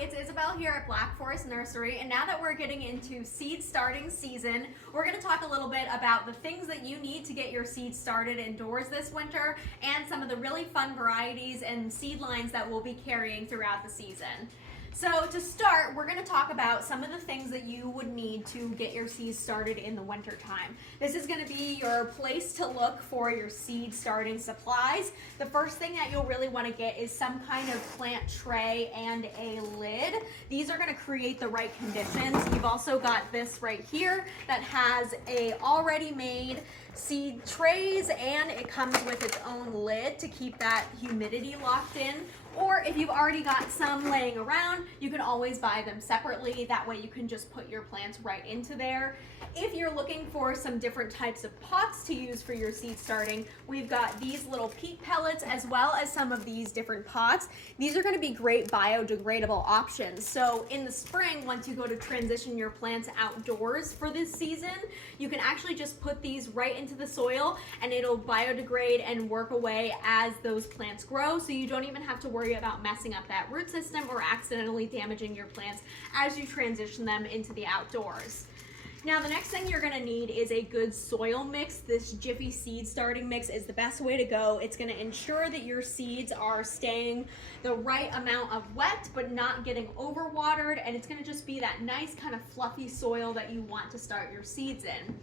it's Isabel here at Black Forest Nursery, and now that we're getting into seed starting season, we're going to talk a little bit about the things that you need to get your seeds started indoors this winter and some of the really fun varieties and seed lines that we'll be carrying throughout the season. So to start, we're going to talk about some of the things that you would need to get your seeds started in the winter time. This is going to be your place to look for your seed starting supplies. The first thing that you'll really want to get is some kind of plant tray and a lid. These are going to create the right conditions. You've also got this right here that has a already made seed trays, and it comes with its own lid to keep that humidity locked in. Or if you've already got some laying around, you can always buy them separately. That way you can just put your plants right into there. If you're looking for some different types of pots to use for your seed starting, we've got these little peat pellets as well as some of these different pots. These are going to be great biodegradable options. So in the spring, once you go to transition your plants outdoors for this season, you can actually just put these right into the soil and it'll biodegrade and work away as those plants grow. So you don't even have to worry about messing up that root system or accidentally damaging your plants as you transition them into the outdoors. Now the next thing you're going to need is a good soil mix. This Jiffy seed starting mix is the best way to go. It's going to ensure that your seeds are staying the right amount of wet but not getting overwatered, and it's going to just be that nice kind of fluffy soil that you want to start your seeds in.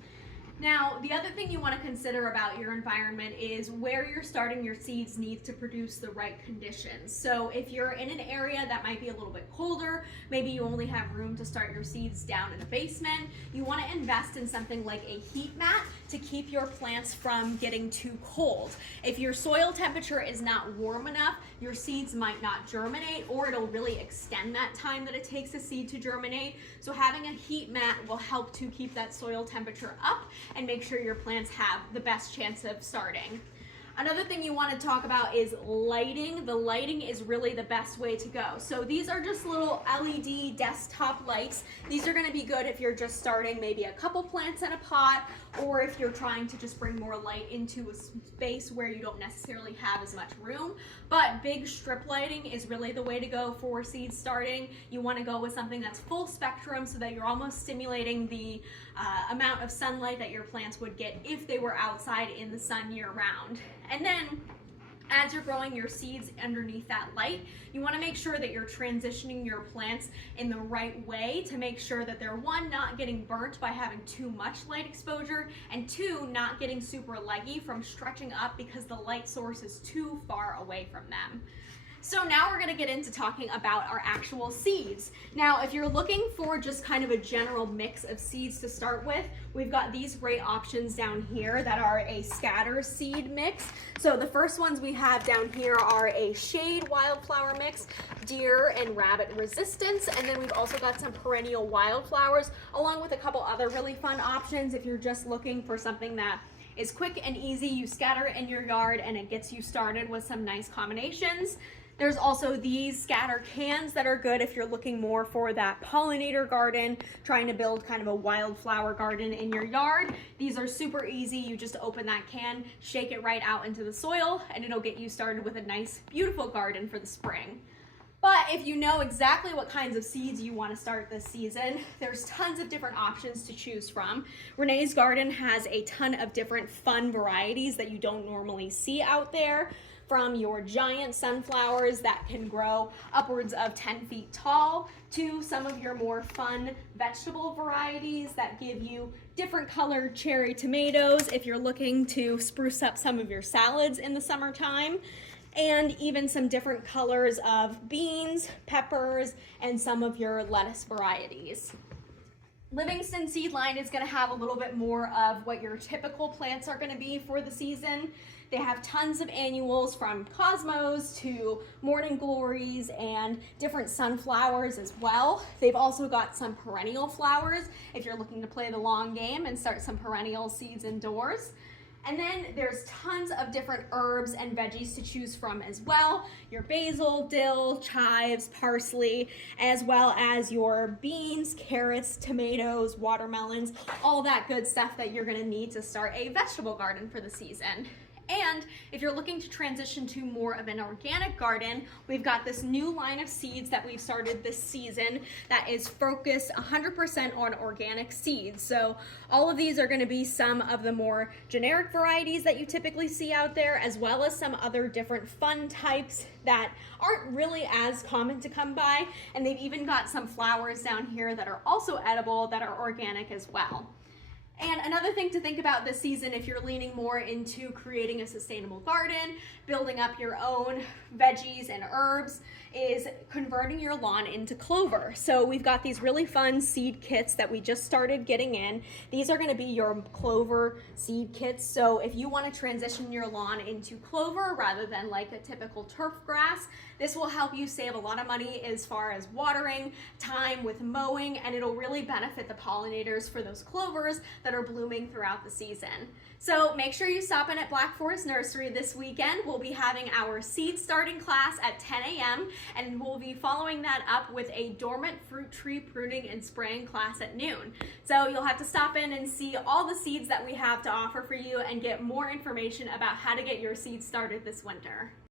Now, the other thing you want to consider about your environment is where you're starting your seeds needs to produce the right conditions. So if you're in an area that might be a little bit colder, maybe you only have room to start your seeds down in the basement, you want to invest in something like a heat mat to keep your plants from getting too cold. If your soil temperature is not warm enough, your seeds might not germinate, or it'll really extend that time that it takes a seed to germinate. So having a heat mat will help to keep that soil temperature up and make sure your plants have the best chance of starting. Another thing you want to talk about is lighting. The lighting is really the best way to go. So these are just little LED desktop lights. These are going to be good if you're just starting maybe a couple plants in a pot, or if you're trying to just bring more light into a space where you don't necessarily have as much room. But big strip lighting is really the way to go for seed starting. You want to go with something that's full spectrum so that you're almost stimulating the amount of sunlight that your plants would get if they were outside in the sun year round. And then as you're growing your seeds underneath that light, you want to make sure that you're transitioning your plants in the right way to make sure that they're, one, not getting burnt by having too much light exposure, and two, not getting super leggy from stretching up because the light source is too far away from them. So now we're going to get into talking about our actual seeds. Now, if you're looking for just kind of a general mix of seeds to start with, we've got these great options down here that are a scatter seed mix. So the first ones we have down here are a shade wildflower mix, deer and rabbit resistance, and then we've also got some perennial wildflowers, along with a couple other really fun options if you're just looking for something that is quick and easy. You scatter it in your yard and it gets you started with some nice combinations. There's also these scatter cans that are good if you're looking more for that pollinator garden, trying to build kind of a wildflower garden in your yard. These are super easy. You just open that can, shake it right out into the soil, and it'll get you started with a nice, beautiful garden for the spring. But if you know exactly what kinds of seeds you want to start this season, there's tons of different options to choose from. Renee's Garden has a ton of different fun varieties that you don't normally see out there, from your giant sunflowers that can grow upwards of 10 feet tall to some of your more fun vegetable varieties that give you different colored cherry tomatoes if you're looking to spruce up some of your salads in the summertime, and even some different colors of beans, peppers, and some of your lettuce varieties. Livingston Seed Line is going to have a little bit more of what your typical plants are going to be for the season. They have tons of annuals, from cosmos to morning glories and different sunflowers as well. They've also got some perennial flowers if you're looking to play the long game and start some perennial seeds indoors. And then there's tons of different herbs and veggies to choose from as well. Your basil, dill, chives, parsley, as well as your beans, carrots, tomatoes, watermelons, all that good stuff that you're gonna need to start a vegetable garden for the season. And if you're looking to transition to more of an organic garden, we've got this new line of seeds that we've started this season that is focused 100% on organic seeds. So all of these are going to be some of the more generic varieties that you typically see out there, as well as some other different fun types that aren't really as common to come by. And they've even got some flowers down here that are also edible that are organic as well. And another thing to think about this season, if you're leaning more into creating a sustainable garden, building up your own veggies and herbs, is converting your lawn into clover. So we've got these really fun seed kits that we just started getting in. These are going to be your clover seed kits. So if you want to transition your lawn into clover rather than like a typical turf grass, this will help you save a lot of money as far as watering, time with mowing, and it'll really benefit the pollinators for those clovers that are blooming throughout the season. So make sure you stop in at Black Forest Nursery this weekend. We'll be having our seed starting class at 10 a.m. and we'll be following that up with a dormant fruit tree pruning and spraying class at noon. So you'll have to stop in and see all the seeds that we have to offer for you and get more information about how to get your seeds started this winter.